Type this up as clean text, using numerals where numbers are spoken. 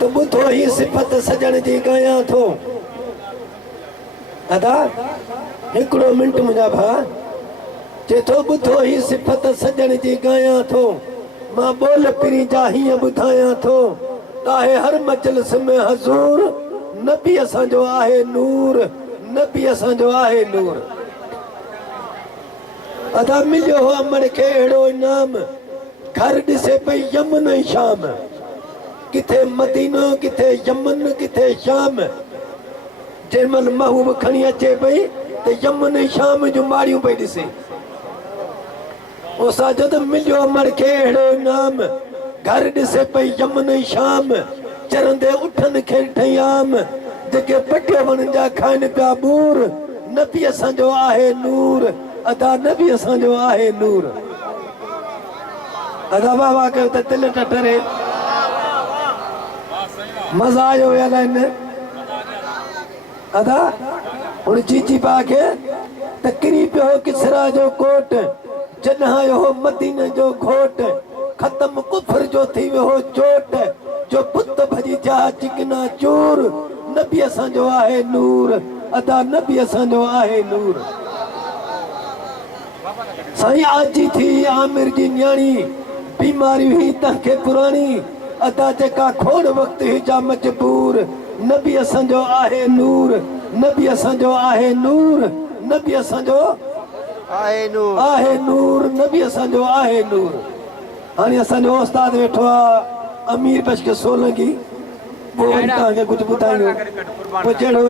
तो बुधो ही सिफत सजण जी गाया थो अदा हिकड़ो मिंट मुंहिंजा भा चेतो बुधो ही सिफत सजण जी गाया थो मां बोल पिरी जा हीअं ॿुधायां थो ताहे हर मजलिस में हज़ूर नबी असांजो आहे नूर नबी असांजो आहे नूर अदा मिलियो हो अमड़ खे अहिड़ो इनाम घर ॾिसे पई यमन ऐं शाम किथे मदीनो किथे यमन किथे शाम जंहिंमहिल महबूब खणी अचे पई त यमन ऐं शाम जूं माड़ियूं पई ॾिसे ओसा जद मिलियो अमड़ खे अहिड़ो इनाम घर ॾिसे पई यमन ऐं शाम चरंदे उठनि खे ठहियाम जेके पटिया वणनि जा खाइनि पिया बूर नबी असांजो आहे नूर अदा नबी असांजो आहे नूर अदा वाह वाह कयो त दिलि टटरे मज़ा आयो अलाए अदा हुन जीजी पा खे त किरी पियो किसरा जो कोट जॾहिं आयो हो मदीने जो घोट ख़त्म कुफर जो थी वियो हो चोट जो पुत भॼी जा चिकना चूर नबी असांजो आहे नूर अदा नबी असांजो आहे नूर साईं आजी थी आमिर जी न्याणी बीमारी हुई तंहिंखे पुराणी अदा जेका खोड़ वक़्तु हुई जा मजबूर नबी असांजो आहे नूर नबी असांजो आहे नूर नबी असांजो आहे नूर नबी असांजो आहे नूर हाणे असांजो उस्ताद वेठो आहे अमीर बश के सोलंगी वो तव्हांखे कुझु ॿुधाईंदो पोइ जहिड़ो